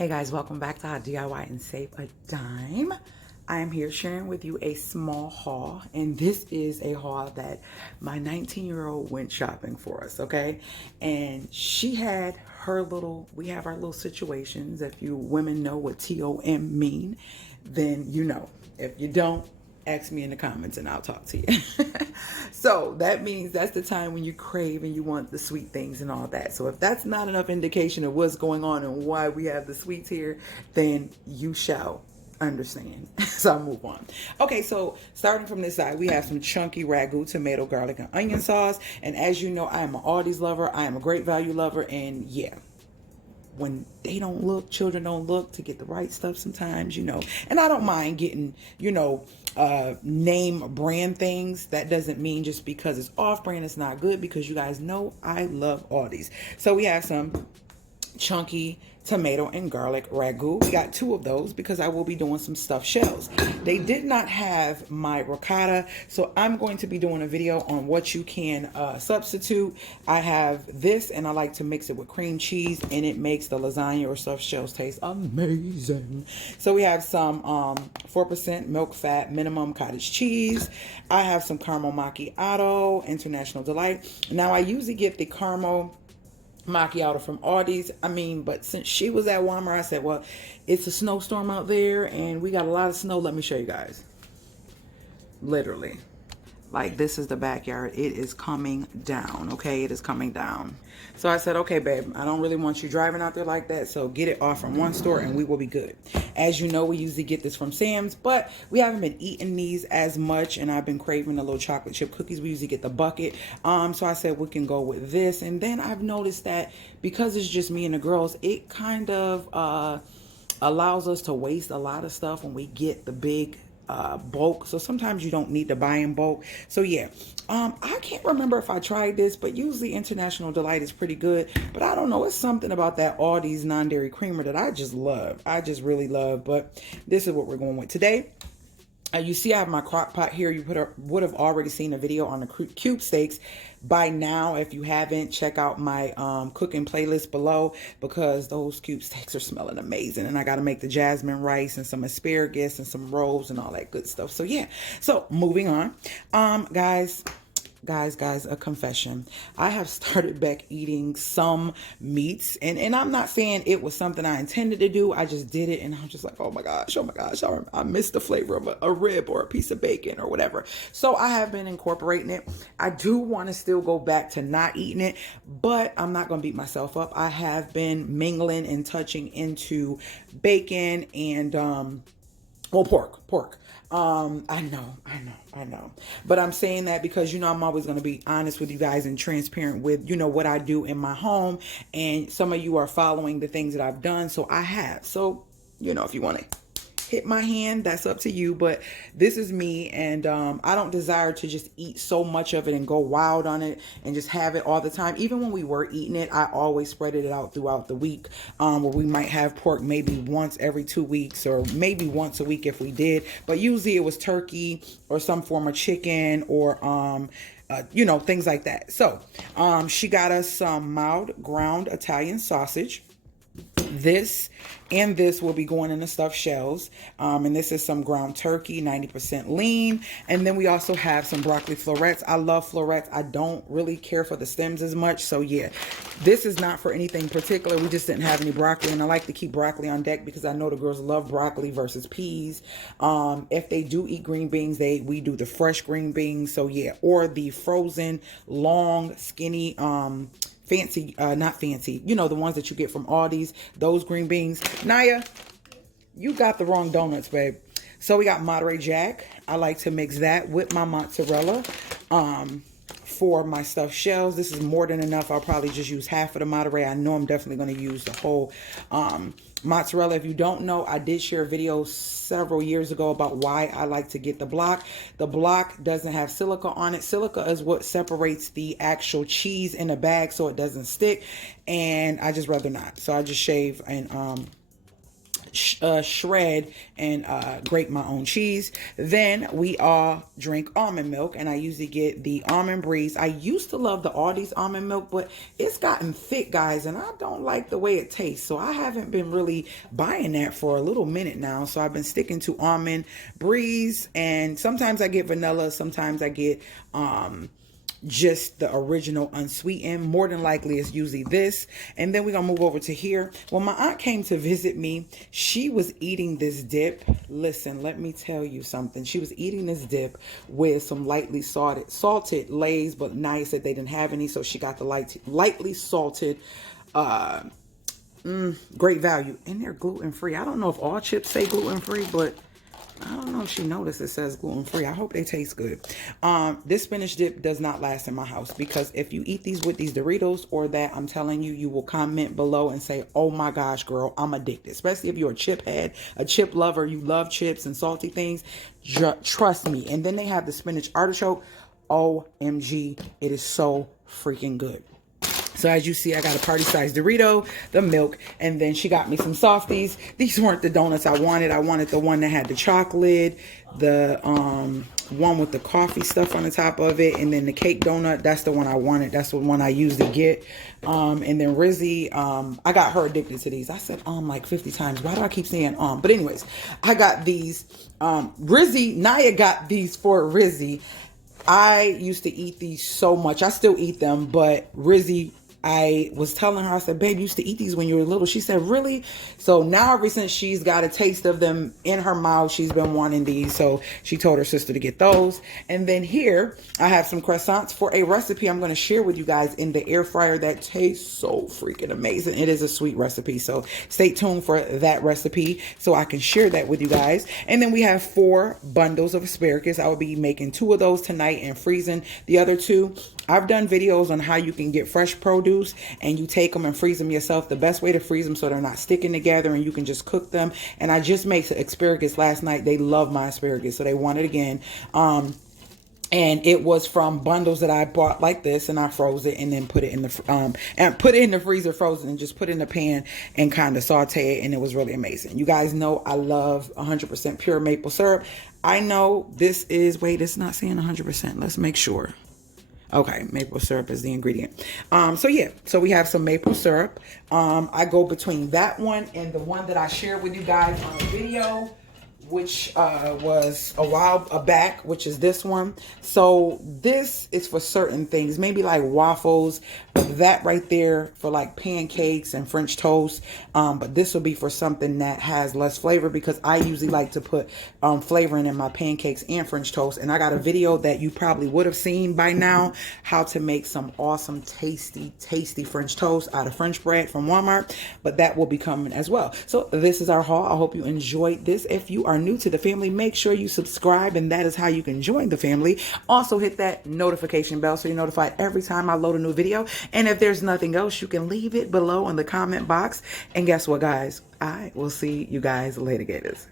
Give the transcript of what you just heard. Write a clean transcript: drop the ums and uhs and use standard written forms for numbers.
Hey guys, welcome back to How DIY and Save a Dime. I am here sharing with you a small haul, and this is a haul that my 19-year-old went shopping for us, okay? And she had her little, we have our little situations. If you women know what TOM mean, then you know. If you don't, ask me in the comments and I'll talk to you. So that means that's the time when you crave and you want the sweet things and all that. So if that's not enough indication of what's going on and why we have the sweets here, then you shall understand. So I'll move on. Okay, so starting from this side, we have some chunky Ragu tomato, garlic, and onion sauce. And as you know, I am an Aldi's lover. I am a Great Value lover. And yeah, when they don't look, children don't look, to get the right stuff sometimes, you know. And I don't mind getting, you know, name brand things. That doesn't mean just because it's off brand it's not good, because you guys know I love Aldi's. So we have some chunky tomato and garlic ragu. We got 2 of those because I will be doing some stuffed shells. They did not have my ricotta, so I'm going to be doing a video on what you can substitute. I have this, and I like to mix it with cream cheese, and it makes the lasagna or stuffed shells taste amazing. So we have some 4% milk fat minimum cottage cheese. I have some caramel macchiato, International Delight. Now I usually get the caramel macchiato from Aldi's. But since she was at Walmart, I said, well, it's a snowstorm out there and we got a lot of snow. Let me show you guys. Literally, like, this is the backyard. It is coming down, okay? It is coming down. So I said, okay, babe, I don't really want you driving out there like that, so get it off from one store and we will be good. As you know, we usually get this from Sam's, but we haven't been eating these as much, and I've been craving the little chocolate chip cookies. We usually get the bucket. So I said we can go with this. And then I've noticed that because it's just me and the girls, it kind of allows us to waste a lot of stuff when we get the big bulk. So sometimes you don't need to buy in bulk. So yeah, I can't remember if I tried this, but usually International Delight is pretty good. But I don't know, it's something about that Aldi's non-dairy creamer that I just love. I just really love. But this is what we're going with today. You see I have my crock pot here. You would have already seen a video on the cube steaks. By now, if you haven't, check out my cooking playlist below, because those cube steaks are smelling amazing. And I got to make the jasmine rice and some asparagus and some rolls and all that good stuff. So yeah, so moving on. Guys, a confession. I have started back eating some meats, and I'm not saying it was something I intended to do. I just did it, and I'm just like, oh my gosh, I missed the flavor of a rib or a piece of bacon or whatever. So I have been incorporating it. I do want to still go back to not eating it, but I'm not going to beat myself up. I have been mingling and touching into bacon and pork. I know. But I'm saying that because, you know, I'm always going to be honest with you guys and transparent with, you know, what I do in my home. And some of you are following the things that I've done. So I have. So, you know, if you want to hit my hand, that's up to you. But this is me, and I don't desire to just eat so much of it and go wild on it and just have it all the time. Even when we were eating it, I always spread it out throughout the week, where we might have pork maybe once every 2 weeks, or maybe once a week if we did. But usually it was turkey or some form of chicken, or you know, things like that. So she got us some mild ground Italian sausage. This and this will be going in the stuffed shells. And this is some ground turkey, 90% lean. And then we also have some broccoli florets. I love florets. I don't really care for the stems as much. So yeah, this is not for anything particular. We just didn't have any broccoli, and I like to keep broccoli on deck because I know the girls love broccoli versus peas. If they do eat green beans, we do the fresh green beans. So yeah, or the frozen, long, skinny, fancy, not fancy, you know, the ones that you get from Aldi's, those green beans. Naya, you got the wrong donuts, babe. So we got Monterey Jack. I like to mix that with my mozzarella for my stuffed shells. This is more than enough. I'll probably just use half of the Monterey. I know I'm definitely going to use the whole mozzarella. If you don't know, I did share a video several years ago about why I like to get the block. The block doesn't have silica on it. Silica is what separates the actual cheese in a bag so it doesn't stick, and I just rather not. So I just shave and shred and grate my own cheese. Then we all drink almond milk, and I usually get the Almond Breeze. I used to love the Aldi's almond milk, but it's gotten thick, guys, and I don't like the way it tastes, so I haven't been really buying that for a little minute now. So I've been sticking to Almond Breeze, and sometimes I get vanilla, sometimes I get just the original unsweetened. More than likely it's usually this. And then we're gonna move over to here. When my aunt came to visit me, she was eating this dip. Listen, let me tell you something. She was eating this dip with some lightly salted Lay's, but nice that they didn't have any, so she got the lightly salted great value. And they're gluten-free. I don't know if all chips say gluten-free, but I don't know if she noticed it says gluten-free. I hope they taste good. This spinach dip does not last in my house, because if you eat these with these Doritos or that, I'm telling you, you will comment below and say, oh my gosh, girl, I'm addicted. Especially if you're a chip head, a chip lover, you love chips and salty things. Trust me. And then they have the spinach artichoke. OMG, it is so freaking good. So as you see, I got a party size Dorito, the milk, and then she got me some softies. These weren't the donuts I wanted. I wanted the one that had the chocolate, the one with the coffee stuff on the top of it, and then the cake donut. That's the one I wanted. That's the one I usually get. And then Rizzy, I got her addicted to these. I said like 50 times. Why do I keep saying But anyways, I got these. Rizzy, Naya got these for Rizzy. I used to eat these so much. I still eat them, but Rizzy, I was telling her, I said, babe, you used to eat these when you were little. She said, really? So now ever since she's got a taste of them in her mouth, she's been wanting these. So she told her sister to get those. And then here I have some croissants for a recipe I'm going to share with you guys in the air fryer that tastes so freaking amazing. It is a sweet recipe. So stay tuned for that recipe so I can share that with you guys. And then we have 4 bundles of asparagus. I will be making 2 of those tonight and freezing the other 2. I've done videos on how you can get fresh produce and you take them and freeze them yourself. The best way to freeze them so they're not sticking together and you can just cook them. And I just made asparagus last night. They love my asparagus, so they want it again. And it was from bundles that I bought like this, and I froze it and then put it in the freezer frozen, and just put it in the pan and kind of saute it, and it was really amazing. You guys know I love 100% pure maple syrup. I know this is, wait, it's not saying 100%. Let's make sure. Okay, maple syrup is the ingredient. So yeah, so we have some maple syrup. I go between that one and the one that I shared with you guys on the video, which was a while back, which is this one. So this is for certain things, maybe like waffles, but that right there for like pancakes and French toast. But this will be for something that has less flavor, because I usually like to put flavoring in my pancakes and French toast. And I got a video that you probably would have seen by now, how to make some awesome, tasty French toast out of French bread from Walmart. But that will be coming as well. So this is our haul. I hope you enjoyed this. If you are new to the family, make sure you subscribe, and that is how you can join the family. Also hit that notification bell so you're notified every time I load a new video. And if there's nothing else, you can leave it below in the comment box. And guess what, guys? I will see you guys later, gators.